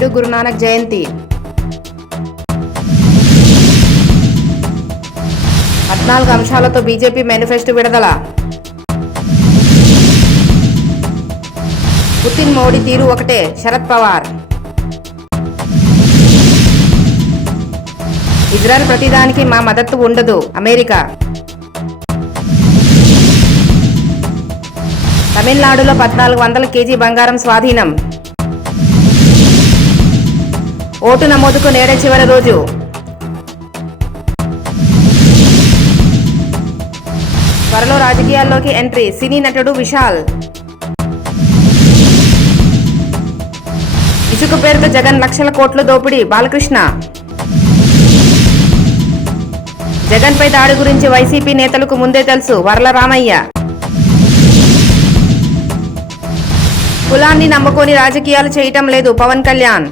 నేడు గురునానక్ జయంతి. 14 అంశాలతో BJP manifesto విడుదల. పుతిన్ మోడీ తీరు ఒకటే, శరద్ పవార్. ఇజ్రాయెల్ ప్రతిదానికి మా మద్దతు ఉండదు, అమెరికా. తమిళనాడులో 1400 కేజీ బంగారం స్వాధీనం. ఓటు నమోదుకు నేడే చివరి రోజు. త్వరలో రాజకీయాల్లోకి ఎంట్రీ సినీ నటుడు విశాల్. ఇసుక పేరుతో జగన్ లక్షల కోట్లు దోపిడీ, బాలకృష్ణ. జగన్పై దాడి గురించి వైసీపీ నేతలకు ముందే తెలుసు, వరలరామయ్య. కులాన్ని నమ్ముకొని రాజకీయాలు చేయటం లేదు, పవన్ కళ్యాణ్.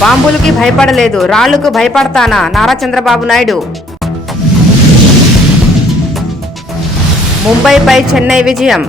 బాంబులకి భయపడలేదు, రాళ్లకు భయపడతానా, నారా చంద్రబాబు నాయుడు. ముంబైపై చెన్నై విజయం.